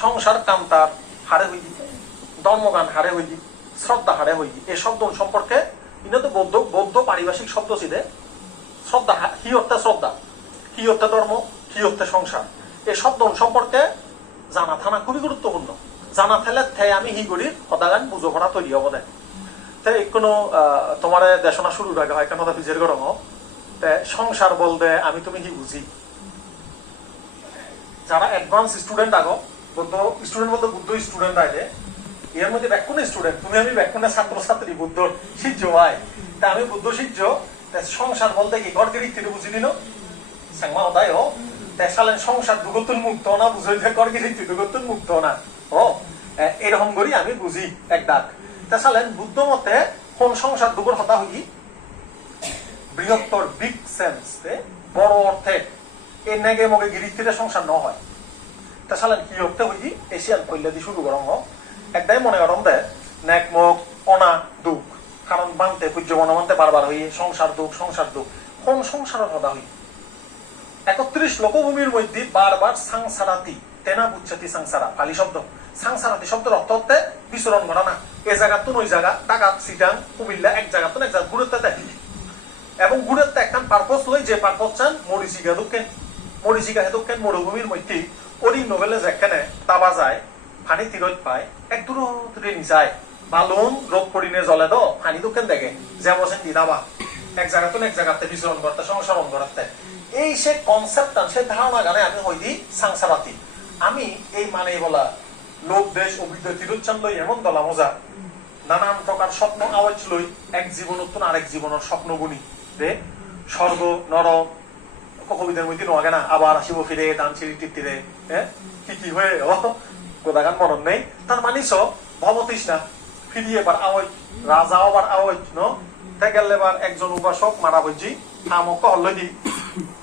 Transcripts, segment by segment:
সংসার কান্তার হারে হই ধর্মগান হারে হই শ্রদ্ধা হারে হই এই শব্দ সম্পর্কে ইনো তো বৌদ্ধ বৌদ্ধ পারিভাষিক শব্দ ছিল শ্রদ্ধা কি অর্থে শ্রদ্ধা কি অর্থে ধর্ম কি অর্থে সংসার এই শব্দ সম্পর্কে জানা থানা খুবই গুরুত্বপূর্ণ জানা ফেলে আমি হি করি সদাগান বুঝো করা তৈরি হব দেয় তাই কোনো তোমার দেশনা শুরুর আগে হয় কেন ফিজের গরম সংসার বলতে আমি তুমি কি বুঝি যারা অ্যাডভান্স স্টুডেন্ট আগো বুদ্ধ স্টুডেন্ট বলতে বুদ্ধ স্টুডেন্ট আইলে এর মধ্যে ব্যাকুণের স্টুডেন্ট তুমি আমি ব্যাকুণের ছাত্রছাত্রী বুদ্ধ শিষ্য হয় তা আমি বুদ্ধ শিষ্য সংসার বলতে কি গড়কে রীতি বুঝি নিল সাংমা হতায় ও সালেন সংসার দুগতুন মুক্ত না বুঝে গড়কে রীতি দুগতুন মুক্ত না ও এরকম করি আমি বুঝি এক ডাক তা সালেন বুদ্ধ মতে কোন সংসার দুগর হতা হই বৃহত্তর বিগ সেন্স বড় অর্থে এই নেগে মগে গিরিত্তিরে সংসার ন হয় তা সালেন কি অর্থে হই এশিয়ান পল্লা দিয়ে শুরু গরম হোক একটাই মনে গরম দেয় নেক মুখ অনা দুঃখ কারণ মানতে পূজ্য মনে মানতে বারবার হই সংসার দুঃখ কোন সংসারের হতা হই 31 লোকভূমির মধ্যে বারবার সাংসারাতি তেনা বুচ্ছাতি সাংসারা পালি শব্দ সাংসারাতি শব্দের অর্থ হতে বিচরণ করা না এ জায়গা তুন ওই জায়গা ডাকাত সিটাং কুমিল্লা এক জায়গা তুন এক জায়গা ঘুরতে দেয় এবং ঘুরতে একখান পারপোজ লই যে পারপোজ চান মরিচিকা দুঃখেন মরিচিকা হে দুঃখেন মরুভূমির মধ্যে ওরি নোবেলে যেখানে তাবা যায় ফানি তীরত পায় এক দূরে নিচায় বালুন রোগ পরিনে জলে দো ফানি দুঃখেন দেখে যে বসেন দিদাবা এক জায়গা তুন এক জায়গাতে বিচরণ করতে সংসারণ করতে এই সে কনসেপ্ট সে ধারণা গানে আমি হই দি সাংসারাতি আমি এই মানে বলা লোক দেশ অভিজ্ঞ তিরুচ্ছান লই এমন দলা মজা নানান প্রকার স্বপ্ন আওয়াজ লই এক জীবন নতুন আরেক জীবনের স্বপ্ন বুনি রে স্বর্গ নরক কবিতার মধ্যে নোয়াগে না আবার আসিব ফিরে দান ছিড়ি টিপটিরে হ্যাঁ কি হয়ে গোদাগান মরণ নেই তার মানিস ভবতিস না ফিরিয়ে এবার আওয়াজ রাজা আবার আওয়াজ ন গেলে এবার একজন উপাসক মারা বলছি থামক হল্লই দি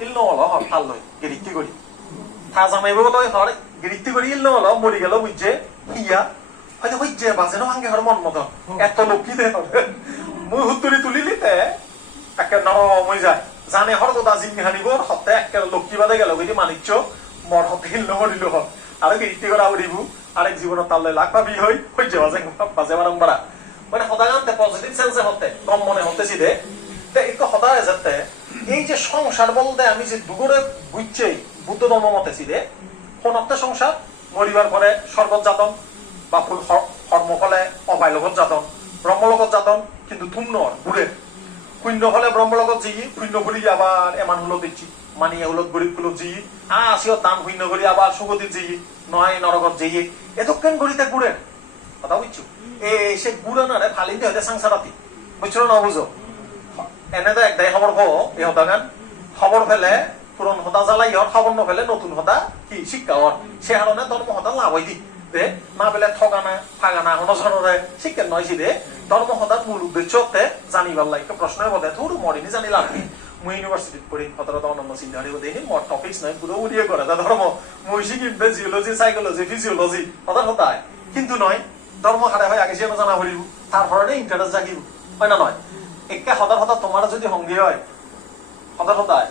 ইল্ল হল হরতাল লই গিরিক্তি করি থা জামাইব লই হর গিরিক্তি করি ইল্ল হল মরি গেল বুঝছে ইয়া হয়তো হইছে বাজে ভাঙ্গে হর মন মত এত লক্ষ্মী দে মুই হুতুরি তুলিলিতে একে নরম হয়ে যায় জানে হর গোদা জিম্মি হানিব হতে একে লক্ষ্মী বাদে গেল বুঝি মানিচ্ছ মর হতে ইল্ল মরিল হল আর গিরিক্তি করা উড়িব আরেক জীবনের তাল্লে লাখ পাবি হইছে বাজে বারম্বার মানে সদাগানতে পজিটিভ সেন্সে হতে কম মনে হতেছি দে একটু সদায় যাতে এই যে সংসার বলতে আমি যে দুগরে বুঝছেই বুদ্ধ ধর্ম মতেছি রে কোন অর্থে সংসার মরিবার পরে স্বর্গত যাতন বা ফুল কর্মফলে অবাইলগত যাতন ব্রহ্মলগত যাতন কিন্তু তুম নর ঘুরে শূন্য হলে ব্রহ্মলগত জি শূন্য করি আবার এমান হলো দিচ্ছি মানি এগুলোত গরিব গুলো জি আসিও দাম শূন্য করি আবার সুগতির জি নয় নরগত জি এতক্ষণ গড়িতে ঘুরে কথা বুঝছো সে ঘুরে না রে ফালিতে হইতে সংসারাতি বুঝছো না বুঝো এনে তো একদাই খবর হো এই হতাগান খবর ফেলে পুরন হতা জ্বালাই হর খবর নফেলে নতুন হতা কি শিক্ষা হর সে হারণে ধর্ম হতা লাভ হই দি দে না পেলে ঠগানা ফাগানা অনশনরে শিক্ষা নয় দে ধর্ম হতার মূল উদ্দেশ্য হতে জানিবার লাগে প্রশ্নের মধ্যে থুর মরিনি জানি লাভ মুই ইউনিভার্সিটিত পড়ি 17টা অনন্য চিন্তা হারিব দেখিনি মোর টপিকস নয় পুরো উড়িয়ে করে ধর্ম মুই শিখিবে জিওলজি সাইকোলজি ফিজিওলজি কথা হতায় কিন্তু নয় ধর্ম হারে হয় আগে সে জানা হরিব তারপরে ইন্টারেস্ট জাগিব হয় না নয় একে সদার হতা তোমার যদি সঙ্গী হয় সদার হতায়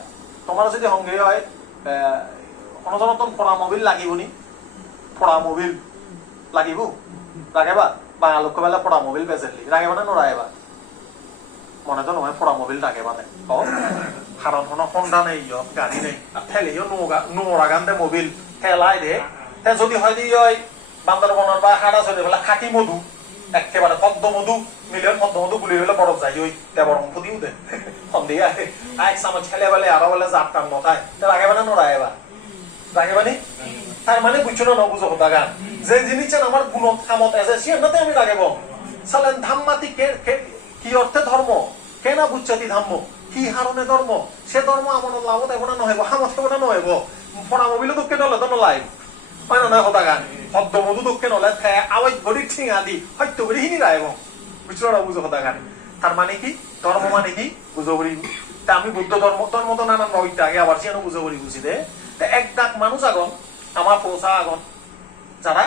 তোমার যদি সঙ্গী হয় অনজনতন পড়া মোবিল লাগিব নি পড়া মোবিল লাগিব রাখেবা বা আলোক বেলা পড়া মোবিল বেজেলি রাখেবা না নরাইবা মনে তো নয় পড়া মোবিল রাখেবা দেখ কারণ কোনো হন্ডা নেই গাড়ি নেই আর ঠেলেও নোরা গান দে মোবিল ঠেলাই দে যদি হয় দি বান্দরবনের বা হাড়া চলে বলে খাঁটি মধু একেবারে পদ্ম মধু মিলিয়ন পদ্ম মধু গুলি হলে বরফ যাই ওই দেবর অঙ্ক দিও দে সন্দেহ এক চামচ খেলে বলে আরো বলে জাপ টান মতায় রাখেবা না নড়াইবা রাখেবা নি তার মানে বুঝছো না নবুঝো হতা গান যে জিনিস আমার গুণত কামত আছে সে এমনিতে আমি রাখেব সালেন ধাম্মাতি কি অর্থে ধর্ম কেনা বুঝছাতি ধাম্ম কি হারণে ধর্ম সে ধর্ম আমার লাভ দেব না নহব হামত দেব না নহব পড়া মবিল দুঃখে নলে তো নলাই হয় না নয় হতা গান পদ্ম মধু দুঃখে নলে আওয়াজ গড়ি ঠিঙা দি হয়তো করে হিনি রাখব বুঝলো না বুঝো হতা গান তার মানে কি ধর্ম মানে কি বুঝো করি তা আমি বুদ্ধ ধর্ম তো নানান নয়টা আগে আবার সে বুঝো করি বুঝি দে এক ডাক মানুষ আগন আমার পৌঁছা আগন যারা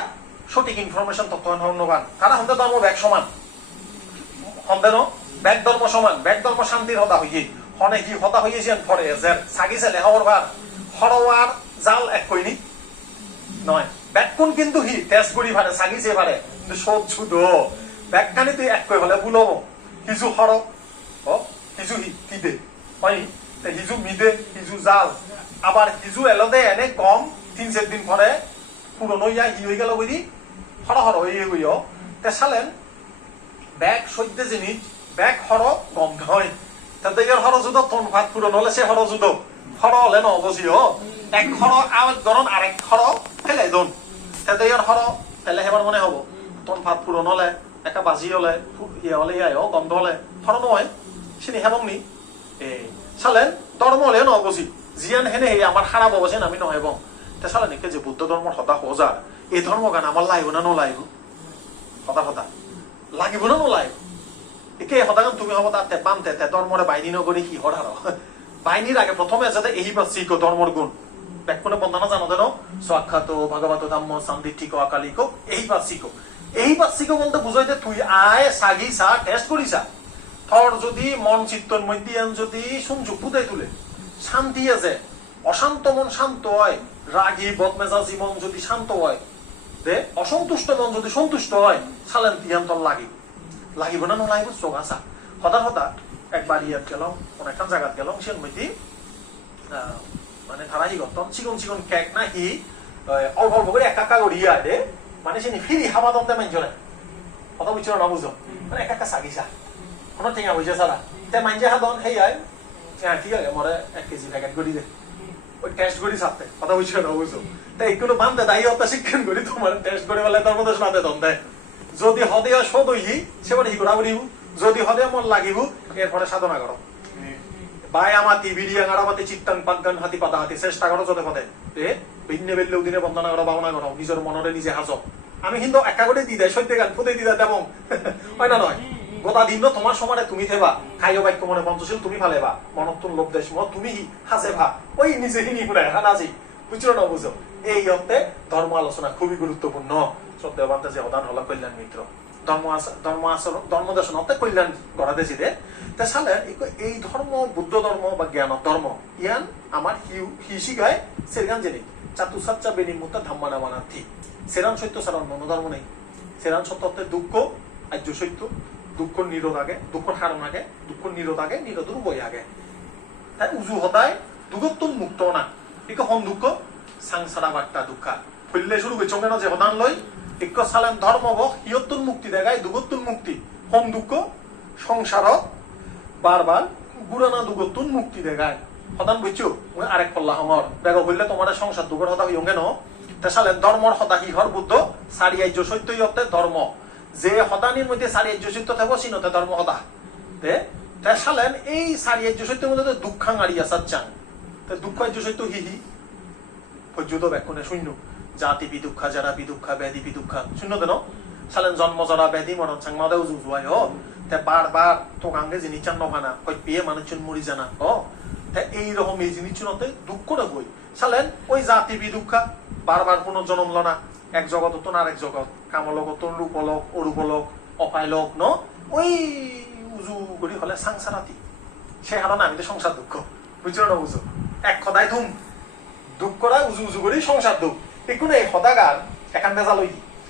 সঠিক ইনফরমেশন তথ্য ধর্মবান তারা হন্তে ধর্ম ব্যাগ সমান হন্তে ব্যাগ ধর্ম সমান ব্যাগ ধর্ম শান্তির হতা হইয়ে হনে কি হতা হইয়েছেন পরে যে সাগিছে লেখাবার ভার হরওয়ার জাল এক কইনি নয় ব্যাকুন কিন্তু হি টেস্ট করি পারে সাগিছে পারে কিন্তু সব ছুদ ব্যাখ্যানি তুই এক কই হলে বুলো হিজু হর ও হিজু হি কিদে হয় হিজু মিদে হিজু জাল আবার হিজু এলদে এনে কম 3-4 দিন পরে পুরনো ইয়া হি হয়ে গেল বুঝি হর হর হয়ে গইও তে সালেন ব্যাগ সদ্যে জিনিস ব্যাগ হর গম হয় তাতে ইয়ার হর যুদ তন ভাত পুরনো হলে সে হর যুদ হর হলে নবজিও এক হর আওয়াজ গরম আরেক হর ফেলে দন তাতে ইয়ার হর ফেলে হেবার মনে হবো তন ভাত পুরনো হলে একটা বাজি হলে ইয়ে হলে ইয়া গন্ধ হলে হর নয় সিনি হেবং নি সালেন ধর্ম হলে নবজি জিয়ান হেনে আমার খারাপ অবস্থা আমি নয় এবং তে সালেন একে যে বুদ্ধ ধর্ম সদা হজা এই ধর্ম গান আমার লাইব না নলাইব সদা সদা লাগিব না নলাইব একে সদাগান তুমি হব তাতে বানতে তে ধর্মরে বাইনি নগরী কি হর বাইনির আগে প্রথমে যাতে এই বা শিখো ধর্মর গুণ ব্যাকুণে বন্দনা জানো দেন সাক্ষাৎ ভগবত ধাম্ম সান্দিঠিক অকালিক এই বা শিখো এই বা শিখো বলতে বুঝাই যে তুই আয় সাগিসা টেস্ট করিসা থর যদি মন চিত্তর মধ্যে যদি সংযোগ বুঝাই তুলে শান্তি আছে অশান্ত মন শান্ত হয় রাগী বদমেজাজি মন যদি শান্ত হয় দে অসন্তুষ্ট মন যদি সন্তুষ্ট হয় সালেন তিয়ান্তর লাগিব না নলাগিব চোখ আসা হঠাৎ হঠাৎ একবার ইয়াত গেলাম অনেকখান জায়গাত গেলাম সে মধ্যে মানে ধারা হি গতম চিকন চিকন কেক না হি অল্প অল্প করে একা করি দে মানে সে ফিরি হাবা দমতে মানজনে কথা বুঝছো না বুঝো মানে একা সাগিসা কোনো ঠেঙা বুঝে সারা তে মানজে হাদন হেই আয় ঠিক আছে মরে 1 কেজি প্যাকেট করি দে ওই টেস্ট করি সাথে কথা বুঝছো না বুঝো তাই একটু বান্ধে দায়ী হত্যা শিক্ষণ করি তোমার টেস্ট করে বলে তার মধ্যে শোনাতে দন দেয় যদি হদে সদহি সেবারে হি করা বলিব যদি হদে মন লাগিব এরপরে সাধনা করো বাই আমাতি বিড়িয়া গাড়াবাতি চিত্তান পাজ্ঞান হাতি পাতা হাতি চেষ্টা করো যতে পদে ভিন্ন বেললেও দিনে বন্দনা করো ভাবনা করো নিজের মনরে নিজে হাসো আমি কিন্তু একা করে দি দেয় সত্যি গান ফুটে দি দেয় এবং হয় না নয় গোটা দিন তোমার সমানে তুমি থেবা খাইও বাক্য মনে পঞ্চশীল তুমি ফালেবা মনত্তন লোভ দেশ তুমি হাসে ভা ওই নিজে হিনি ফুটে হানাজি বুঝছো না বুঝো এই অর্থে ধর্ম আলোচনা খুবই গুরুত্বপূর্ণ শ্রদ্ধেয় বান্তে যে অদান হলো কল্যাণ মিত্র ধর্ম দর্শন অর্থে কল্যাণ করা দেশি দে তা সালে এই ধর্ম বুদ্ধ ধর্ম বা জ্ঞান ধর্ম ইয়ান আমার হিসি গায় সেরগান জেনে চাতুসাচ্চা বেনিমুক্তা ধাম্মানা বানার্থী সেরান সত্য সারান মন ধর্ম নেই সেরান সত্য অর্থে দুঃখ আর্য সত্য দুঃখ নিরোধ আগে দুঃখ হারণ আগে দুঃখ নিরোধ আগে নিরোধের বই আগে তাই উজু হতায় দুঃখত্বন মুক্ত না একে হন দুঃখ সাংসারা বার্তা দুঃখা হইলে শুরু করছে কেন যে হদান লই এক সালেন ধর্ম হিয়ত্তন মুক্তি দেখায় দুগত্তন মুক্তি হম দুঃখ সংসার বারবার গুরানা দুগত্তন মুক্তি দেখায় হদান বুঝছো ওই আরেক পল্লা হঙর দেখো বললে তোমার সংসার দুগর হদা হইও কেন তা সালেন ধর্মর হদা হিহর বুদ্ধ সারি আর্য সত্য হতে ধর্ম যে হদানির মধ্যে সারি আর্য সত্য থাকবো সিনতে ধর্ম হদা তে সালেন এই সারি আর্য সত্যের মধ্যে দুঃখাং আড়িয়া সাচ্চাং দুঃখ আর্য সত্য হিহি পর্যন্ত ব্যাকুণে শূন্য জাতি বিদুক্ষা যারা বিদুক্ষা ব্যাধি বিদুক্ষা শূন্য দেন সালেন জন্ম জরা ব্যাধি মরণ চাং মাদেও জুজুয়াই তে বারবার তোকাঙ্গে জিনিস চান নখানা কই পেয়ে মানুষজন মরি জানা তে এইরকম এই জিনিস চুনতে দুঃখটা বই সালেন ওই জাতি বিদুক্ষা বারবার পুনর্জন্ম লনা এক জগৎ তো না আরেক জগৎ কামলক তো রূপলক অরূপলক অপায়লক ন ওই উজু করি হলে সংসারাতি সে হারানা আমি তো সংসার দুঃখ বুঝছো না বুঝো এক খদাই ধুম দুঃখরা উজু উজু করি সংসার দুঃখ একটু এই হদাগার এখান বেজা লই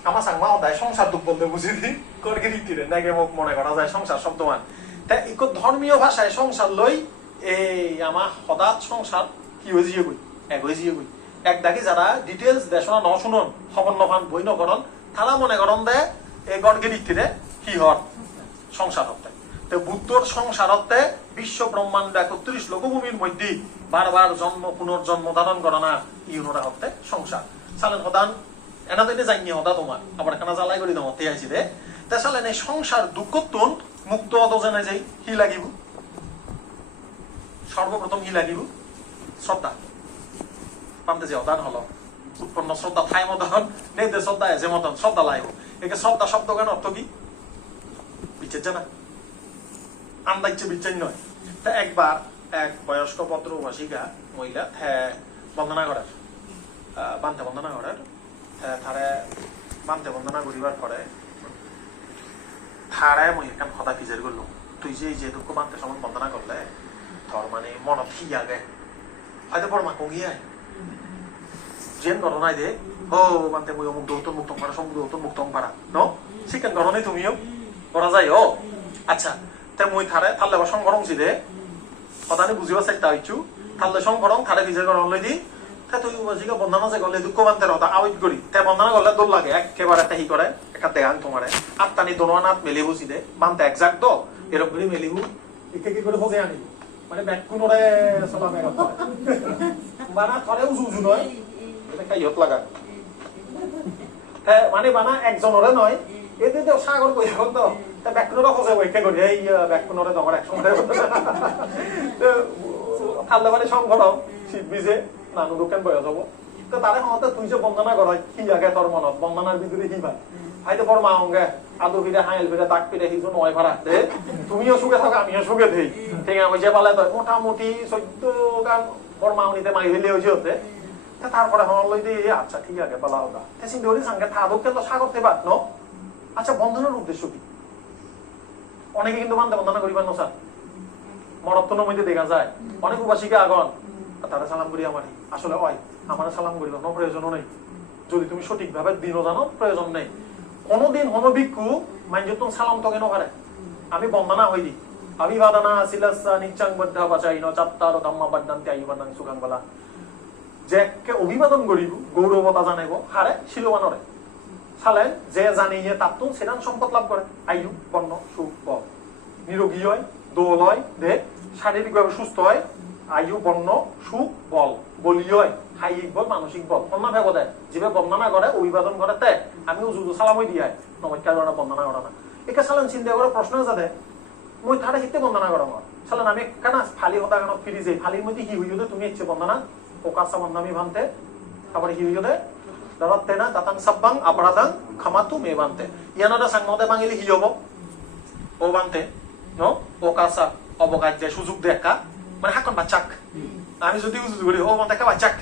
আমার সাংমা হদায় সংসার দুঃখ বলতে বুঝি দি করকে রীতিরে নাকি মোক মনে করা যায় সংসার শব্দমান তাই একটু ধর্মীয় ভাষায় সংসার লই এই আমার হদাত সংসার কি হয়ে জিয়ে গই এক হয়ে জিয়ে গই এক ডাকি যারা ডিটেলস দেশনা ন শুনন খবর নভান বই নকরণ তারা মনে করন দে এই গড়কে রীতিরে কি হর সংসার হতে তো বুদ্ধর সংসারতে বিশ্ব ব্রহ্মাণ্ড 31 লোকভূমির মধ্যে বারবার জন্ম পুনর্জন্ম ধারণ করা না ইউনোরা হতে সংসার সালেন হদান এনা দিনে যাইনি হদা তোমার আবার কেনা জ্বালাই করি তোমার তেয়াইছি দে তে সালেন এই সংসার দুঃখত্বন মুক্ত অত জেনে যাই কি লাগিব সর্বপ্রথম কি লাগিব শ্রদ্ধা পান্তে যে অদান হলো উৎপন্ন শ্রদ্ধা ঠাই মতন নেই দে শ্রদ্ধা যে মতন শ্রদ্ধা লাগিব একে শ্রদ্ধা শব্দ কেন অর্থ কি বিচ্ছেদ না আন্দাইছে বিচ্ছেদ নয় তা একবার এক বয়স্ক পত্রবাসিকা মহিলা বন্দনা করার বান্তে বন্দনা করার তারে বান্তে বন্দনা করিবার পরে থারায় মই এখান হদা ফিজের করলো তুই যে দুঃখ বান্তে সমান বন্দনা করলে ধর মানে মনত কি আগে হয়তো বড় মা কঙ্গি আয় যেন ঘটনায় দে ও বান্তে মই অমুক দৌতন মুক্তং পারা সমুক দৌতন মুক্তং পারা ন শিকেন ঘটনায় তুমিও করা যায় ও আচ্ছা তে মই থালে বা সংগঠন ছি দে কথানি বুঝিবা চেষ্টা হইছু থালে সংগঠন থালে বিজয় গরম লই দি তে তুই বুঝিকা বন্ধনা যে গলে দুঃখ বান্তে রতা আউট করি তে বন্ধনা গলে দোল লাগে একেবারে তে হি করে একটা দেগান তোমারে আত্মানি দোনোয়ানাত মেলি বুঝি দে বান্তে এক্সাক্ট দো এরকম করে মেলিবু ইকে কি করে খোঁজে আনিবু মানে ব্যাকুনরে সলা মেরা বানা থরে উজু নয় এটা কাই হত লাগা হ্যাঁ মানে বানা একজনরে নয় এতে তো সাগর কই এখন তো তা ব্যাকুনরে খোঁজে বইকে করে এই ব্যাকুনরে তোমার এক সময় তাহলে মানে সংগঠন শীত বিজে নানু দোকান বয়া যাব তো তারে হতে তুই যে বন্দনা কর কি আগে তোর মনত বন্দনার ভিতরে কি ভাই হাইতে বড় মা অঙ্গে আদু ফিরে হাইল ফিরে দাগ ফিরে হিজু নয় ভাড়া দে তুমিও সুখে থাকো আমিও সুখে দেই ঠিক আছে ওই যে বলে তো মোটামুটি 14 গান বড় মাউনিতে মাই হইলে হইছে হতে তারপরে হন লই দি আচ্ছা ঠিক আছে বলা ওটা তেসিন ধরে সঙ্গে থাদক কেন সাগর তে বাদ ন আচ্ছা বন্ধনের উদ্দেশ্য কি অনেকে কিন্তু বান্দা বন্দনা করিবার না স্যার মরত্তনের মধ্যে দেখা যায় অনেক উপাসিকে আগন তারা সালাম করি আমারই আসলে ওই আমার সালাম করিব কোনো প্রয়োজনও নেই যদি তুমি সঠিকভাবে দিনও জানো প্রয়োজন নেই কোনদিন হন ভিক্ষু মাইনজতুন সালাম তো কেন পারে আমি বন্দনা হই দি অভিবাদনা সিলাসা নিচাং বদ্ধা বাচাইন চাত্তার ধাম্মা বাদ্দান্তি আইবানাং সুগাং বলা যে কে অভিবাদন করিব গৌরবতা জানাইব হারে শিলবানরে সালেন যে জানিয়ে তাতুন সেদান সম্পদ লাভ করে আয়ু বর্ণ সুখ বল নিরোগী হয় দোল হয় দে শারীরিকভাবে সুস্থ হয় আয়ু বর্ণ সুখ বল বলি হয় শারীরিক বল মানসিক বল অন্য ভেব দেয় যেভাবে বর্ণনা করে অভিবাদন করে তে আমি উজু সালামই দিয়ে নমস্কার করা বন্দনা করা না একে সালান চিন্তা করে প্রশ্ন যাতে মই তারে হিতে বন্দনা করা সালান আমি কেন ফালি হতা কেন ফিরি যাই ফালির মধ্যে কি হইতে তুমি ইচ্ছে বন্দনা ওকাসা বন্দামি ভান্তে আবার কি হইতে দাঁড়াতে না তাতাং সাব্বাং আপরাধাং খামাতু মে বানতে ইয়ানোটা সাংমদে বাঙালি কি হব ও বানতে ন ওকাসা অবকাশ সুযোগ দেখা মানে হাকন বাচ্চাক আমি যদি উজু করি ও বানতে বাচ্চাক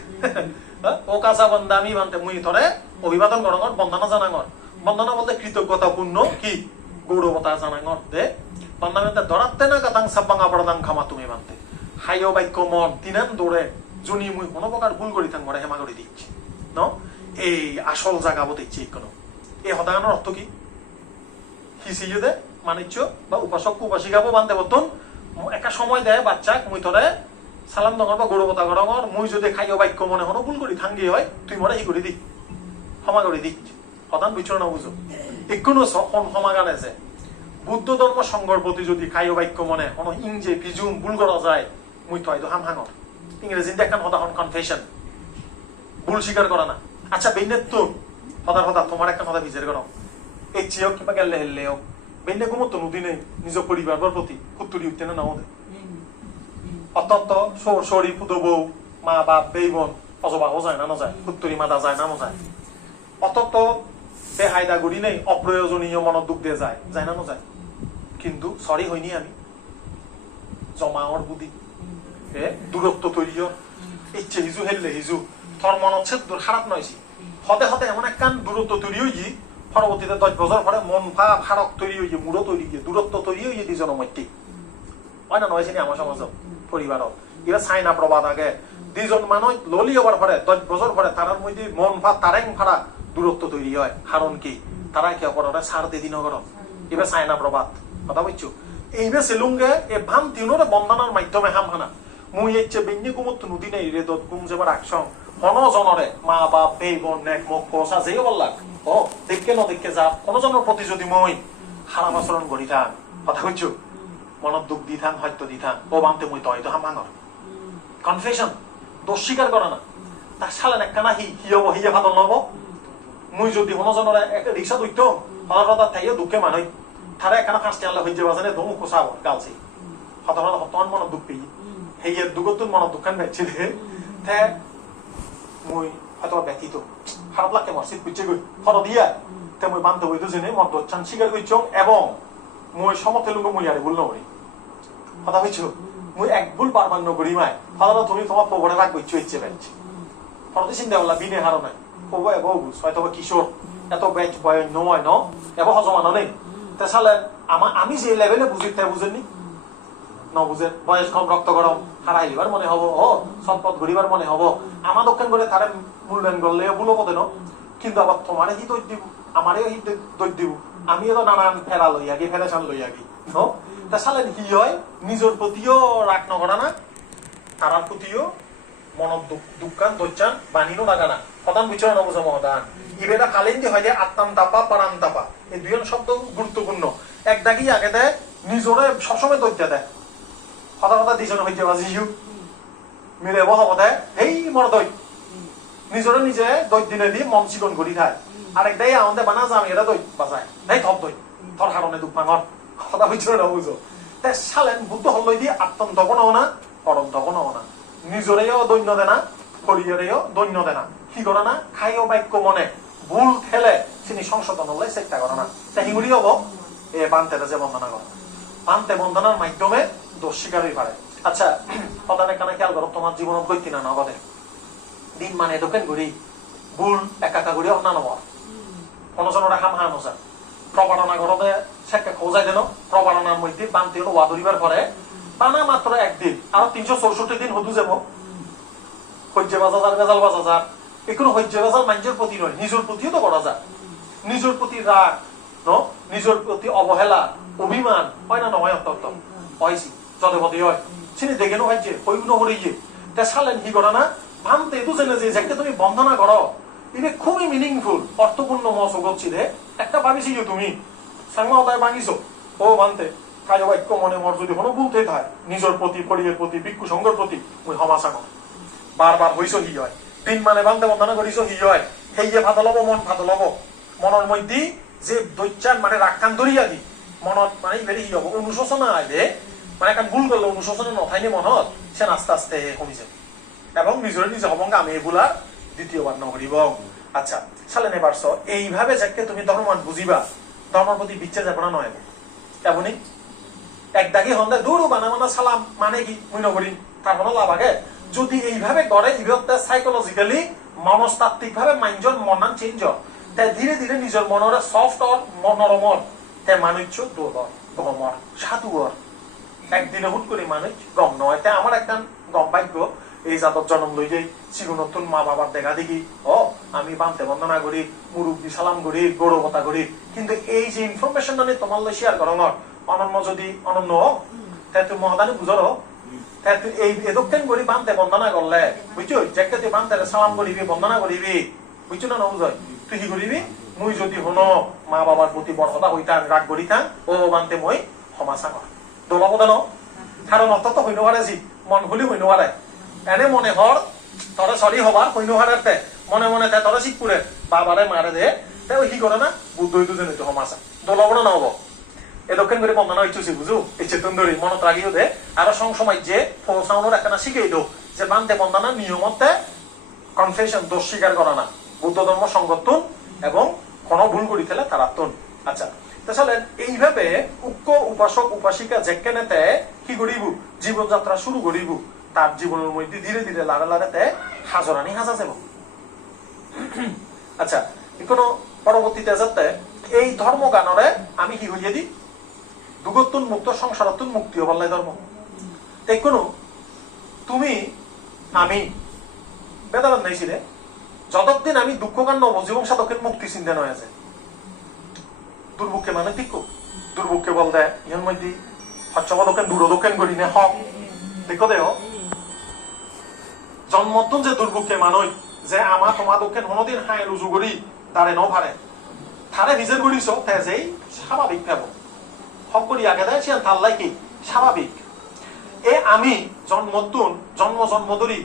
ও কাসা বন্দামি বানতে মুই ধরে অভিবাদন করঙর বন্দনা জানাঙর বন্দনা বলতে কৃতজ্ঞতাপূর্ণ কি গৌরবতা জানাঙর দে বন্দামিতে ধরাতে না কাতাং সাব্বাং আপরাধাং খামাতু মে বানতে হাইও বাক্য মন তিনান দৌড়ে জুনি মুই কোনো প্রকার ভুল করি থাক মরে হেমা করে দিচ্ছি ন এই আসল জায়গা বতেছি কোনো এই হতাগানোর অর্থ কি হিসিয়ে দে মানিচ্য বা উপাসক উপাসিকাবো বানতে বর্তন একটা সময় দেয় বাচ্চাক মুই তোরে সালাম দঙর বা গৌরবতা গরঙর মুই যদি খাইও বাক্য মনে হনো ভুল করি থাঙ্গি হয় তুই মরে ই করে দি ক্ষমা করে দি হতান বিচরণ বুঝো এখনো সমাগান আছে বুদ্ধ ধর্ম সংঘর প্রতি যদি খাইও বাক্য মনে হনো ইংজে ফিজুম ভুল করা যায় মুই তো হয়তো হাম হাঙর ইংরেজিতে একটা হতা হন কনফেশন ভুল স্বীকার করা না আচ্ছা বেইনের তো হতার হতা তোমার একটা হতা বিচার করো এই চেয়েও কিংবা গেলে হেললে হোক বেইনে ঘুমতো নদীনে নিজ পরিবার প্রতি কুত্তুরি উঠতে না নাও অত্যন্ত শরীর পুতো বউ মা বাপ বেই বোন অজবাহও যায় না যায় কুত্তুরি মাদা যায় না যায় অত্যন্ত বেহায়দা গুড়ি নেই অপ্রয়োজনীয় মনত দুঃখ দিয়ে যায় না যায় কিন্তু সরি হইনি আমি জমাওয়ার বুদ্ধি দূরত্ব তৈরি ইচ্ছে হিজু হেললে হিজু তোর মনত দূর খারাপ নয়ছি হতে হতে এমন এক কান দূরত্ব তৈরি হয়ে গিয়ে পরবর্তীতে 10 বছর পরে মন ভাব ফারক তৈরি হয়ে মুড়ো তৈরি গিয়ে দূরত্ব তৈরি হয়ে দুজনের মধ্যে হয় না নয়ছিনি আমার সমাজ পরিবারত এরা চাইনা প্রবাদ আগে দুজন মানুষ ললি হবার পরে 10 বছর পরে তারার মধ্যে মন ভাব তারেং ফাড়া দূরত্ব তৈরি হয় কারণ কি তারা কি করে ছাড় দিয়ে দিন করন এবার চাইনা প্রবাদ কথা বলছো এইবার সেলুঙ্গে এ ভান তিনোরে বন্দনার মাধ্যমে হাম হানা মুই ইচ্ছে বেঞ্জে কুমত নদী নেই রে দত কুম যেবার আকসং হন জনরে মা বাপ বেই বোন নেক মুখ পয়সা যেই বললাক ও দেখকে ন দেখকে যা কোন জনের প্রতি যদি মই খারাপ আচরণ করি থাক কথা কইছো মনত দুঃখ দি থাক হয়তো দি থাক ও বানতে মুই তো হয়তো হাম হাঙর কনফেশন দোষ স্বীকার করে না তা সালেন একখানা হিয়ব হিয়া ফাদল নব মুই যদি হন জনরে একটা রিক্সা ধরতো হঠাৎ তাইও দুঃখে মানুষ তারা একখানা ফাঁসতে আনলে হইতে বাজানে ধমু খোসা গালছি হঠাৎ হঠাৎ মনত দুঃখ পেয়ে হেয়ের দুগতুন মনত দুঃখান বেচছিল তে মুই হয়তো ব্যথিত খারাপ লাগে মসজিদ বুঝছে গই ফটো দিয়া তে মুই বান্ধব হইতো জেনে মত চান স্বীকার করছং এবং মুই সমতে লুঙ্গ মুই আরে ভুল নকরি কথা হইছো মুই এক ভুল পারবার নকরি মাই ফাদার তুমি তোমার পবরে রাখ বইছো ইচ্ছে বেচছি ফটো চিন্তা করলা বিনে হারো নাই পব এবো বুঝ হয়তো কিশোর এত বেচ বয় নয় ন এব হজমানো নেই তে সালে আমি যে লেভেলে বুঝি তে বুঝেননি ন নবুঝে বয়স কম রক্ত গরম হারাইবার মনে হবো ও সম্পদ ঘুরিবার মনে হবো আমার দক্ষিণ করে তারে মূল্যায়ন করলে ভুলো পদে ন কিন্তু আবার তোমারে হি দৈত দিব আমারে হি দৈত দিব আমিও তো নানান ফেরা লইয়া গি ফেরেশান লইয়া গি তা সালেন কি হয় নিজের প্রতিও রাগ নগরা না তারার প্রতিও মনত দুঃখান দৈচান বানিনো লাগানা প্রধান বিচার নবুঝ মহদান ইবেটা কালিন্দি হয় যে আত্মাম তাপা পারাম তাপা এই দুজন শব্দ গুরুত্বপূর্ণ এক দাগি আগে দেয় নিজরে সবসময় দৈত্যা দেয় কথা কথা দিজন হইতে বাজিও মিলে বহব দেয় হেই মর দৈ নিজরে নিজে দৈত দিনে দি মন চিকন ঘুরি খায় আরেক দেয় আমাদের বানা যাম এরা দৈ বাজায় এই থপ দৈ থর হারণে দুঃখ ভাঙর কথা বিচার নবুঝ তাই সালেন বুদ্ধ হল্লই দিয়ে আত্মন দগন হও না পরম দগন হও না নিজরেও দৈন্য দেনা শরীরেও দৈন্য দেনা কি করে না খাইও বাক্য মনে ভুল ঠেলে তিনি সংশোধন হলে চেষ্টা করে না তাই হিগুড়ি হবো এ বান্তেটা যে বন্দনা করে বান্তে বন্দনার মাধ্যমে দোষ স্বীকারই পারে আচ্ছা প্রধান এখানে খেয়াল করো তোমার জীবনত গতি না নগদে দিন মানে দোকান ঘুরি ভুল একা ঘুরি অন্যান্য অনজনরা হাম হাম ওজা প্রবারণা করতে সেকে খোঁজাই দেন প্রবারণার মধ্যে বান্তি হলো ওয়া ধরিবার পরে বানা মাত্র একদিন আর 364 দিন হদু যাব হজ্জে বাজার বেজাল বাজার এখনো হজ্জে বেজাল মানুষের প্রতি নয় নিজের প্রতিও তো করা যায় নিজের প্রতি রাগ নিজের প্রতি অবহেলা অভিমান হয় না নয় অত্যন্ত হয়েছি যতপতি হয় চিনি দেখে নহ্যে হইব নহরিয়ে তা সালেন কি করে না ভাবতে তো জেনে যে যাকে তুমি বন্ধনা করো এটা খুবই মিনিংফুল অর্থপূর্ণ মস করছি রে একটা ভাবিছি তুমি সাংমাওতায় ভাঙিছো ও বানতে কাজ বাক্য মনে মর যদি কোনো ভুলতে থাকে নিজের প্রতি পরিবের প্রতি ভিক্ষু সংঘর প্রতি মুই ক্ষমা চাঙ বারবার হইছ হি হয় দিন মানে বান্ধে বন্ধনা করিস হি হয় সেইয়ে ভাত লব মন ভাত লব মনের মধ্যে যে দৈত্যান মানে রাখান ধরিয়া দি মনত মানে ইভেরি হি হব অনুশোচনা আইবে মানে এখন ভুল করলে অনুশোচনা নথাইনি মনত সে আস্তে আস্তে কমি যাবে এবং নিজের নিজে হবঙ্গ আমি এগুলার দ্বিতীয়বার নকরিব আচ্ছা সালে নেবার এইভাবে যাকে তুমি ধর্মান বুঝিবা ধর্মের প্রতি বিচ্ছা যাব না নয় এমনই এক দাগি হন্দে দূর বানা মানা সালাম মানে কি মুই নকরিম তার কোনো লাভ আগে যদি এইভাবে গড়ে ইভতে সাইকোলজিক্যালি মনস্তাত্ত্বিক ভাবে মাইন্ডজন মনান চেঞ্জ হয় তাই ধীরে ধীরে নিজের মনরে সফট আর নরমর তাই মানুষ দোলর গমর সাধুর একদিনে হুট করে মানুষ গম নয় তাই আমার একটা গম ভাগ্য এই জাতক জন্ম লই যাই চির নতুন মা বাবার দেখা দেখি আমি বান্তে বন্দনা করি মুরব্বী সালাম করি গৌরবতা করি কিন্তু এই যে ইনফরমেশন মানে তোমার লই শেয়ার করো অনন্য যদি অনন্য তাই তুই মহাদানি বুঝর তাই তুই এই দক্ষিণ করি বান্তে বন্দনা করলে বুঝছো যাকে তুই বান্তে সালাম করিবি বন্দনা করিবি বুঝছো না বুঝয় তুই কি করিবি মুই যদি হন মা বাবার প্রতি বর্ষতা হইতাম রাগ করিতাম ও বান্তে মই সমাচা কর দোলাব দেন কারণ অত তো হইন হারে মন হলি হইন হারে এনে মনে হর তরে সরি হবার হইন হারে মনে মনে তরে শিখপুরে বাবারে মারে দে তাই ওই কি করে না বুদ্ধ হইতো যেন সমাচা দোলাব না নহব এ দক্ষিণ করে বন্দনা হইতেছি বুঝু এই চেতন ধরি মনত রাখিও দে আরো সংসময় যে ফৌসাউনের একটা শিখেই দো যে বান্ধে বন্দনা নিয়মতে কনফেশন দোষ স্বীকার করা না বুদ্ধ ধর্ম সংগঠন এবং কোন ভুল করি ফেলে তারাতন আচ্ছা তাহলে এইভাবে উক্ত উপাসক উপাসিকা যেখানেতে কি করিব জীবনযাত্রা শুরু করিব তার জীবনের মধ্যে ধীরে ধীরে লাড়ে লাড়াতে হাজরানি হাজা যাব আচ্ছা কোনো পরবর্তীতে যাতে এই ধর্ম গানরে আমি কি হইয়ে দিই দুগতুন মুক্ত সংসারাতুন মুক্তি হবার ধর্ম তাই কোনো তুমি আমি বেদাবাদ নাই ছিলে যতদিন আমি দুঃখ কান্ন জীবন সাধকের মুক্তি চিন্তা নয় আছে দুর্ভোগকে মানে ঠিক দুর্ভোগকে বল দেয় ইহন মধ্যে হচ্ছবা দোকান দূর দোকান করি নে হক দেখো দেহ জন্মতন যে দুর্ভোগকে মানই যে আমার তোমার দোকান কোনোদিন হাই রুজু করি তারে ন ভারে থারে ভিজের করিস তেজেই স্বাভাবিক পাব হক করি আগে দেয় সে তাল্লাই কি স্বাভাবিক এ আমি জন্মতন জন্ম ধরি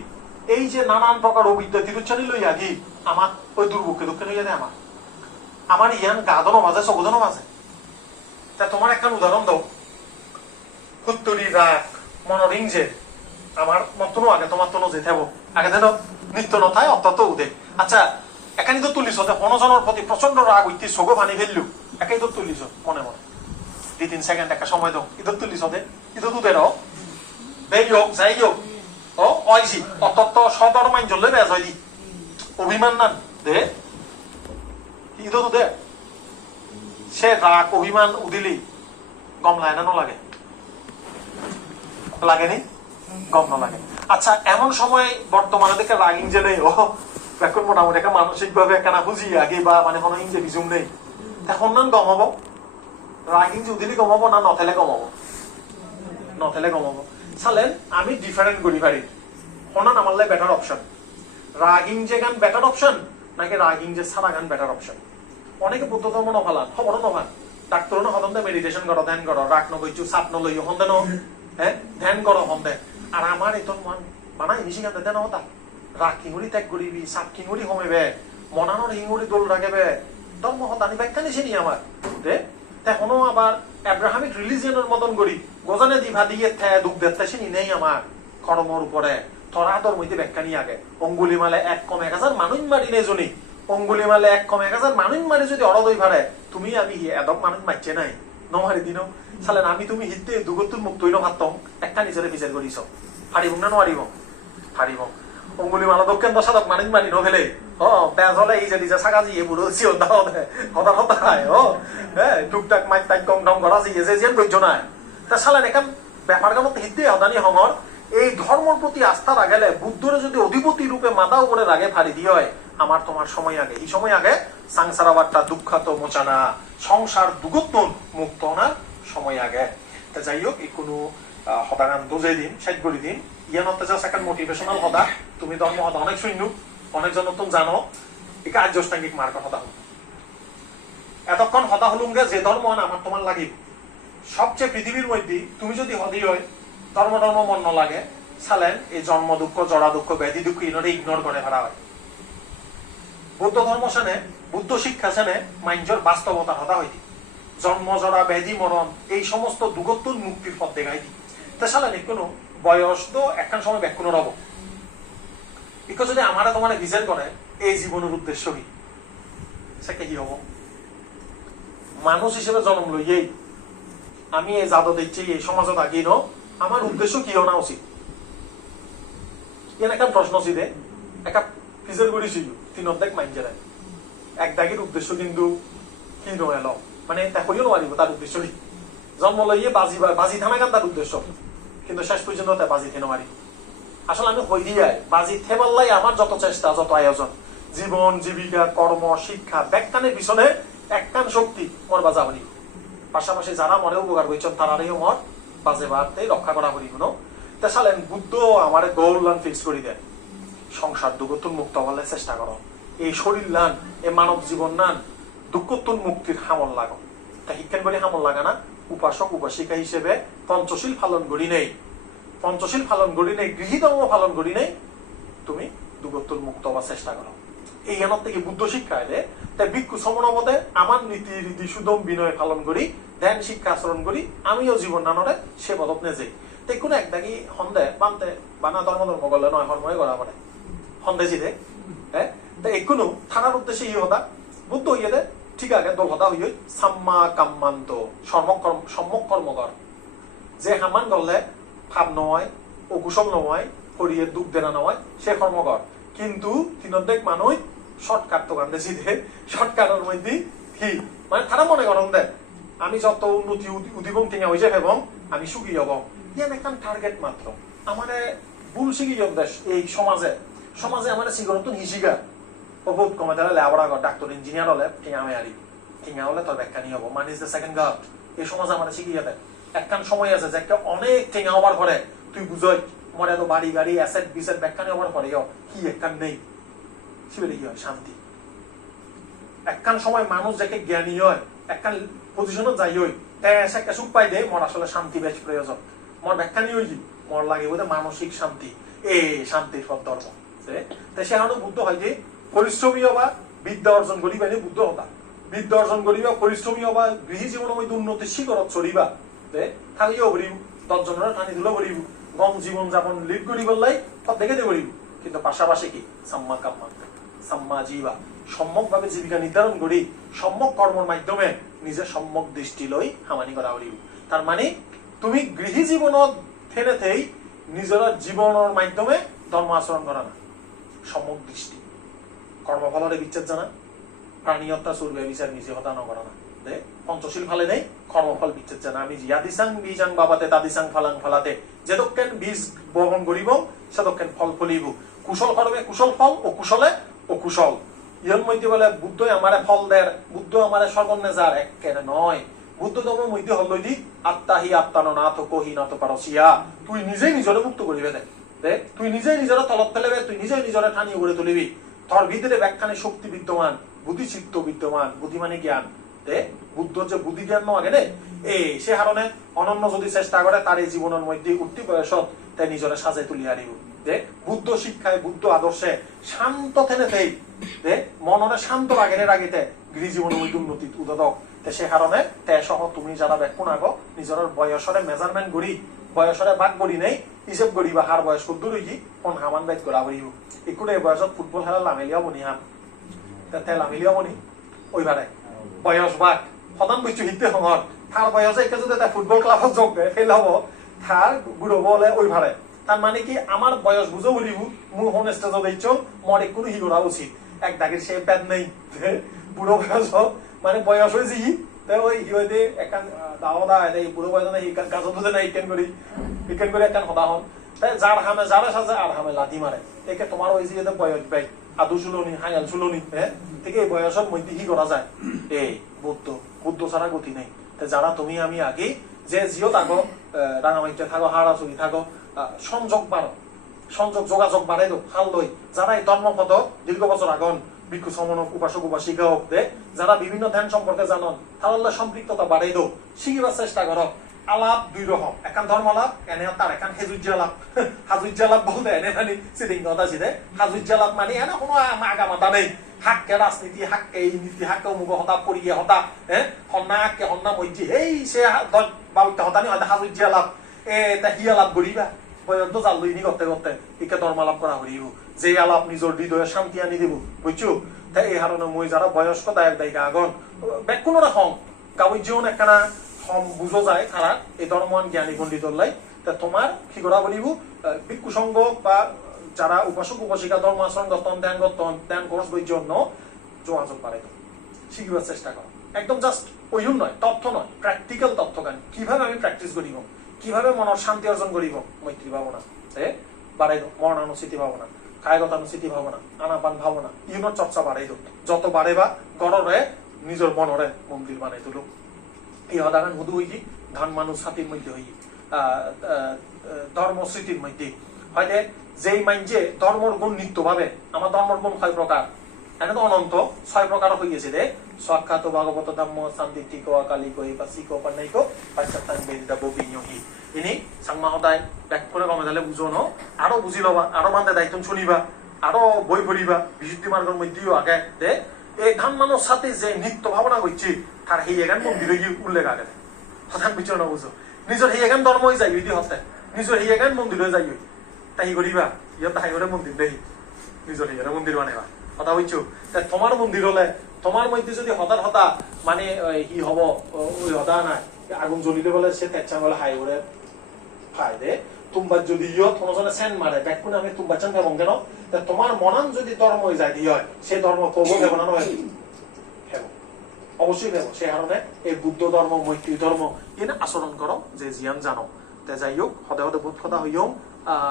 এই যে নানান প্রকার অবিদ্যা তিরুচ্ছানি লই আগি আমার ওই দুর্ভোগকে দক্ষিণ হইয়া দেয় আমার ইয়ান গাদনও মাঝে চকুদনও মাঝে তা তোমার একটা উদাহরণ দাও হুত্তরি রাগ মনোরিং যে আমার মতনও আগে তোমার তনও যেতে হবো আগে দেন নিত্য নথায় অত্যন্ত উদে আচ্ছা একানি তো তুলিস অনজনের প্রতি প্রচন্ড রাগ হইতে চোখো ভানি ফেললু একাই তো তুলিস মনে মনে 2-3 সেকেন্ড একটা সময় দাও ইদর তুলিস দে ইদর তুদের বেই হোক যাই হোক ওইছি অত্যন্ত সদর মাইন চললে বেজ হয় দি অভিমান না দে ইদর দে সে রাগ অভিমান উদিলি গম লাগে না লাগে লাগেনি গম লাগে। আচ্ছা এমন সময় বর্তমানে দেখে রাগিং যে নেই ও এখন মোটামুটি একটা মানসিক ভাবে কেনা বুঝি আগে বা মানে কোনো ইঞ্জে বিজুম নেই এখন না গম হবো রাগিং যদি কম হবো না নথেলে কম হবো নথেলে কম হবো চালেন আমি ডিফারেন্ট করি পারি হনান আমার লাই বেটার অপশন রাগিং যে গান বেটার অপশন নাকি রাগিং যে সারা গান বেটার অপশন অনেকে বুদ্ধ ধর্ম নফালান খবরও নফান ডাক্তার না হদন মেডিটেশন করো ধ্যান করো রাগ নগৈছু চাপ নলই হন্দে ন হ্যাঁ ধ্যান করো হন্দে আর আমার এই তোর মন বানাই মিশি গান দেন হতা রাগ কিঙুরি ত্যাগ করিবি চাপ কিঙুরি কমেবে মনানোর হিঙুরি দোল রাখেবে ধর্ম হতানি ব্যাখ্যা নিছে নি আমার দে এখনো আবার এব্রাহামিক রিলিজিয়নের মতন করি গোজানে দিভা দিয়ে দুঃখ দেখতে চিনি নেই আমার কর্মর উপরে তোরা তোর মধ্যে ব্যাখ্যা নিয়ে আগে অঙ্গুলি মালে 1,1000 মানুষ মারি নেই জনি অঙ্গুলি মালে 1,1000 মানুষ মারি যদি অরদই ভারে তুমি আমি এদক মানুষ মারছে নাই নমারি দিন চালেন আমি তুমি হিতে দুগতুর মুক্ত হইল ভাবতাম একটা নিজের বিচার করিস হারিব না নোৱাৰিব হারিব অঙ্গুলি মালা দক্ষিণ দশাদক মানুষ মারি নভেলে বেজ হলে এই যে সাগা জিয়ে বুড়ো চিও দাও হতা হতায় হ্যাঁ টুকটাক মাইক টাইক কম ডম করা জিয়ে যে যেন গজ্য নাই তা চালেন এখন ব্যাপার কামত হিতে হদানি হমর এই ধর্মর প্রতি আস্থা রাখলে বুদ্ধরে যদি অধিপতি রূপে মাথা উপরে রাগে ফাড়ি দিয়ে হয় আমার তোমার সময় আগে এই সময় আগে সংসারাবারটা দুঃখাত মোচানা সংসার দুগত্ব মুক্ত না সময় আগে তা যাই হোক এই কোনো হদাগান দোজে দিন শেষ করে দিন ইয়ানতে যা সেকেন্ড মোটিভেশনাল হদা তুমি ধর্ম হদা অনেক শূন্য অনেকজন তুমি জানো একে আর্যষ্টাঙ্গিক মার্গ হদা হল এতক্ষণ হদা হলুঙ্গে যে ধর্ম আমার তোমার লাগিব সবচেয়ে পৃথিবীর মধ্যে তুমি যদি হদি হয় ধর্ম ধর্ম মন ন লাগে চালেন এই জন্ম দুঃখ জড়া দুঃখ ব্যাধি দুঃখ ইনরে ইগনোর করে ফেলা হয় বৌদ্ধ ধর্ম সেনে বুদ্ধ শিক্ষা সেনে মাইঞ্জর বাস্তবতা হতা হইতি জন্ম জড়া ব্যাধি মরণ এই সমস্ত দুগত্তুর মুক্তির পথ দেখাই দি তা চালেন কোনো বয়স তো একখান সময় ব্যাকুণ রব ইকো যদি আমারা তোমার বিচার করে এই জীবনের উদ্দেশ্য কি সে কি হব মানুষ হিসেবে জন্ম লইয়েই আমি এই জাদত দিচ্ছি এই সমাজত আগিয়ে ন আমার উদ্দেশ্য কি হওয়া উচিত ইয়ান একটা প্রশ্ন ছিল একটা ফিজার করেছিল 3 অর্ধেক মাইন্ডে এক দাগের উদ্দেশ্য কিন্তু কি নয় মানে দেখইও নোৱাৰিব তার উদ্দেশ্য কি জন্ম লইয়ে বাজি থানাগান তার উদ্দেশ্য কিন্তু শেষ পর্যন্ত তা বাজি থেন মারি আসলে আমি হই দিয়াই বাজি থেবাল্লাই আমার যত চেষ্টা যত আয়োজন জীবন জীবিকা কর্ম শিক্ষা ব্যাখ্যানের পিছনে একখান শক্তি মর বাজা হলি পাশাপাশি যারা মরে উপকার করছেন তারারেও মর বাজে বাড়তে রক্ষা করা করি কোনো তা চালেন বুদ্ধ আমার গোল লান ফিক্স করে দেন সংসার দুগতুন মুক্ত হলে চেষ্টা করো এই শরীর লান এই মানব জীবন নান দুঃখতুন মুক্তির হামল লাগো তা শিক্ষান করে হামল লাগা না উপাসক উপাসিকা হিসেবে পঞ্চশীল পালন করি নেই পঞ্চশীল পালন করি নেই গৃহীধর্ম পালন করি নেই তুমি দুগতুন মুক্ত হওয়ার চেষ্টা করো এই জ্ঞান থেকে বুদ্ধ শিক্ষা এলে তাই ভিক্ষু সমনবদে আমার নীতি রীতি সুদম বিনয় পালন করি ধ্যান শিক্ষা আচরণ করি আমিও জীবন নানরে সে পদত নেজে তাই কোনো একদাগি সন্দেহ বানতে বানা ধর্ম ধর্ম করলে নয় কর্মই করা পারে সন্দেহ জিদে হ্যাঁ তাই কোনো থানার উদ্দেশ্যে ই হতা বুদ্ধ হইয়ে দে ঠিক আছে দল হতা হইয় সাম্মা কাম্মান্ত সম্যক কর্মকর যে হামান গলে ভাব নয় ও কুশল নয় হরিয়ের দুঃখ দেনা নয় সে কর্মকর কিন্তু 3 অর্ধেক মানুষ শর্টকাট তো গান্ধে জিদে শর্টকাটের মধ্যে কি মানে তারা মনে করেন দেয় আমি যত উন্নতি উদ্দীপন টিঙা হয়েছে এবং আমি সুখী হব ইয়ান একটা টার্গেট মাত্র আমার ভুল শিখি দেশ এই সমাজে আমার সিগরতন হিসিগা ও বহুত কমে তাহলে লেবরা ডাক্তার ইঞ্জিনিয়ার হলে টিঙা হয়ে আরি টিঙা হলে তোর ব্যাখ্যা নিয়ে হবো মানে ইজ দ্য সেকেন্ড গার্ড এই সমাজে আমার শিখিয়ে দেয় একখান সময় আছে যে একটা অনেক টিঙা হবার পরে তুই বুঝই মরে এত বাড়ি গাড়ি অ্যাসেট বিসেট ব্যাখ্যা নিয়ে হবার পরে কি একখান নেই শিবেলে কি হয় শান্তি একখান সময় মানুষ যাকে জ্ঞানী হয় একখান পজিশনত যাই হই এসে একটা সুখ পাই দেয় মোর আসলে শান্তি বেশ প্রয়োজন মোর ব্যাখ্যা নিয়ে হইলি মোর লাগে বোধ মানসিক শান্তি এই শান্তির পথ ধর্ম তাই সে কারণে বুদ্ধ হয় যে পরিশ্রমী হবা বিদ্যা অর্জন করিবা এনে বুদ্ধ হতা বিদ্যা অর্জন করিবা পরিশ্রমী হবা গৃহী জীবনের মধ্যে উন্নতির শিখরত চলিবা থাকিও ভরিব 10 জনের টানি ধুলো ভরিব গম জীবন যাপন লিড করি বললাই সব দেখে দে ভরিব কিন্তু পাশাপাশি কি সাম্মা কাম্মা সাম্মা জীবা সম্যক ভাবে জীবিকা নির্ধারণ করি সম্যক কর্মের মাধ্যমে নিজের সম্যক দৃষ্টি লই হামানি করা করিব তার মানে তুমি গৃহী জীবনত থেনেতেই নিজের জীবনের মাধ্যমে ধর্ম আচরণ করা না সম্যক দৃষ্টি কর্মফলরে বিচ্ছেদ জানা প্রাণী হত্যা চুর ব্যভিচার নিজে হত্যা ন করা না পঞ্চশীল ফালে নেই কর্মফল বিচ্ছেদ জানা আমি ইয়াদিসাং বীজাং বাবাতে তাদিসাং ফালাং ফালাতে যেদক্ষেন বীজ বপন করিব সেদক্ষেন ফল ফলিব কুশল কর্মে কুশল ফল ও কুশলে ও কুশল ইয়ন মধ্যে বলে বুদ্ধ আমারে ফল দেয় বুদ্ধ আমারে সর্বন্নে যার একেবারে নয় বুদ্ধ ধর্মের মধ্যে হল দি আত্মাহি আত্মানো নাথ কহি নাথ পারসিয়া তুই নিজেই নিজরে মুক্ত করিবে দেখ তুই নিজেই নিজরে তলত ফেলেবে তুই নিজেই নিজরে ঠানিয়ে গড়ে তুলিবি তোর ভিতরে ব্যাখ্যানে শক্তি বিদ্যমান বুদ্ধি চিত্ত বিদ্যমান বুদ্ধি মানে জ্ঞান বুদ্ধর যে বুদ্ধি জ্ঞান আগে রে সে কারণে অনন্য যদি চেষ্টা করে তার এই জীবনের মধ্যে উঠতি বয়সত তাই নিজরে সাজাই তুলি হারিব বুদ্ধ শিক্ষায় বুদ্ধ আদর্শে শান্ত থেনে মননে শান্ত রাগেনে রাগিতে গৃহ জীবনের মধ্যে উন্নতি উদ্বোধক সে কারণে তে সহ তুমি যারা ব্যাকুণ আগো নিজের বয়সরে মেজারমেন্ট করি বয়সরে ভাগ করি নেই হিসেব করি বা হার বয়স কদ্দু রইকি কোন হামান বাইক করা করিব একটু এই বয়সত ফুটবল খেলা লামেলিয়া বনি হাম তে লামেলিয়া বনি ওইবারে বয়স ভাগ সদান বস্তু হিতে সময়ত তার বয়সে একে যদি ফুটবল ক্লাবত যোগ দেয় ফেল হব তার বুড়ো বলে ওইবারে তার মানে কি আমার বয়স বুঝো বলিব মোৰ হোম স্টেজত দিচ্ছ মোৰ একটু হি করা উচিত এক দাগের সে প্যান নেই বুড়ো বয়স মানে বয়স হয়েছে ওই হিতে একান দাও দা বুড়ো বয়স গাছত বুঝে না ইকেন করে একান সদা হন যার হামে যারা সাজে আর হামে লাঠি মারে একে তোমার ওই যে বয়স বাই আদু চুলনি হাইয়াল চুলনি ঠিক এই বয়সের মধ্যে কি করা যায় এই বুদ্ধ ছাড়া গতি নেই যারা তুমি আমি আগে যে জিও থাকো রাঙামাটিতে থাকো হারাচুরি থাকো সংযোগ যোগাযোগ বাড়াই দো হাল লই যারা এই ধর্মপদ দীর্ঘ বছর আগন ভিক্ষু সমনক উপাসক উপাসিকা হোক যারা বিভিন্ন ধ্যান সম্পর্কে জানন তাহলে সম্পৃক্ততা বাড়াই দো শিখিবার চেষ্টা করো আলাপ দুই রকম একান ধর্ম লাভ এনে তার একান হেজুজ্জা লাভ হাজুজ্জা লাভ বলতে এনে মানে চিটিং কথা ছিল হাজুজ্জা লাভ মানে এনে কোনো আগা মাথা নেই হাক্কে রাজনীতি হাক্কে এই নীতি হাক্কে অমুক হতা পরিয়ে হতা হন্না হাক্কে হন্না মজ্জি এই সে বাউটা হতা নি হয়তো হাজুজ্জা লাভ তা হিয়া লাভ করিবা বয়স জাল লইনি করতে করতে একে ধর্ম লাভ করা হরিব যে আলাপ নিজের হৃদয়ে শান্তি আনি দিব বুঝছো তাই এই কারণে মই যারা বয়স্ক দায়ক দায়িকা আগন কোনো রকম গাঁৱৰ জীবন একখানা হম বুঝো যায় খারাপ এই ধর্মান জ্ঞানী পণ্ডিত লাই তা তোমার কি করা বলিব ভিক্ষু সংঘ বা যারা উপাসক উপাসিকা ধর্ম আচরণ গঠন ধ্যান কোর্স বই জন্য যোগাযোগ বাড়াই শিখিবার চেষ্টা করো একদম জাস্ট ওইম নয় তথ্য নয় প্র্যাকটিক্যাল তথ্য জ্ঞান কিভাবে আমি প্র্যাকটিস করিব কিভাবে মনের শান্তি অর্জন করিব মৈত্রী ভাবনা বাড়াই দো মরণানুস্মৃতি ভাবনা কায়গতানুস্মৃতি ভাবনা আনাপান ভাবনা ইউনোর চর্চা বাড়াই দো যত বাড়েবা গড়রে নিজের মনরে মন্দির বানাই তুলো এই হদাগান হুদু হই ধান মানুষ ছাতির মধ্যে হই ধর্ম স্মৃতির মধ্যে হয়তো যেই মাইনজে ধর্মর গুণ নিত্য ভাবে আমার ধর্মর গুণ 6 প্রকার এনে তো অনন্ত 6 প্রকার হইয়েছে রে সাক্ষাৎ ভাগবত ধম্ম শান্তিটিক অকালিক পাসিক পান্নাইক পাঁচটাং বেদিতা ববিনিহি ইনি সাংমা হদায় ব্যাক করে কমে দিলে বুঝো ন আরো বুঝি লবা আরো মানতে দায়িত্ব শুনিবা আরো বই পড়িবা বিশুদ্ধি মার্গের মধ্যেও আগে দে এই ধান মানুষ সাথে যে নিত্য ভাবনা করছি তার সেই এখান মন্দিরে গিয়ে উল্লেখ আগে হঠাৎ বুঝো না বুঝো নিজের সেই এখান ধর্মই যাই হইতে হতে নিজের সেই এখান মন্দিরে যাই তাই করিবা ইয়ত তাই করে মন্দির দেই নিজের সেই মন্দির বানাইবা কথা বুঝছো তোমার মন্দির হলে তোমার মধ্যে যদি হতা মানে ই হব ওই হতা নাই আগুন জ্বলিতে বলে সে তেচ্ছা বলে হাই করে খাই দে তোমার যদি ইয়ত কোনোজনে সেন মারে ব্যাকুনে আমি তোমার চান ভাবো কেন তোমার মনান যদি ধর্ম যাই দিয়ে হয় সে ধর্ম কবো দেব না নয় অবশ্যই দেব সে কারণে এই বুদ্ধ ধর্ম মৈত্রী ধর্ম এনে আচরণ করো যে জিয়ান জানো তে যাই হোক হদে হদে বহুত কথা হইও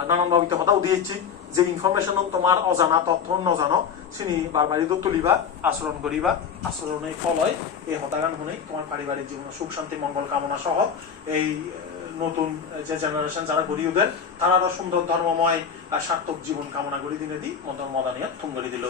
নানান ভাবিতে হতাও দিয়েছি যে ইনফরমেশন তোমার অজানা তথ্য নজানো চিনি বারবারই তুলিবা আচরণ করিবা আচরণের ফল হয় এই হতাগান শুনে তোমার পারিবারিক জীবনে সুখ শান্তি মঙ্গল কামনা সহ এই নতুন যে জেনারেশন যারা গড়ি ওদের তারা সুন্দর ধর্মময় সার্থক জীবন কামনা করি দিনে দি মদন মদানিয়া থুম করে দিল।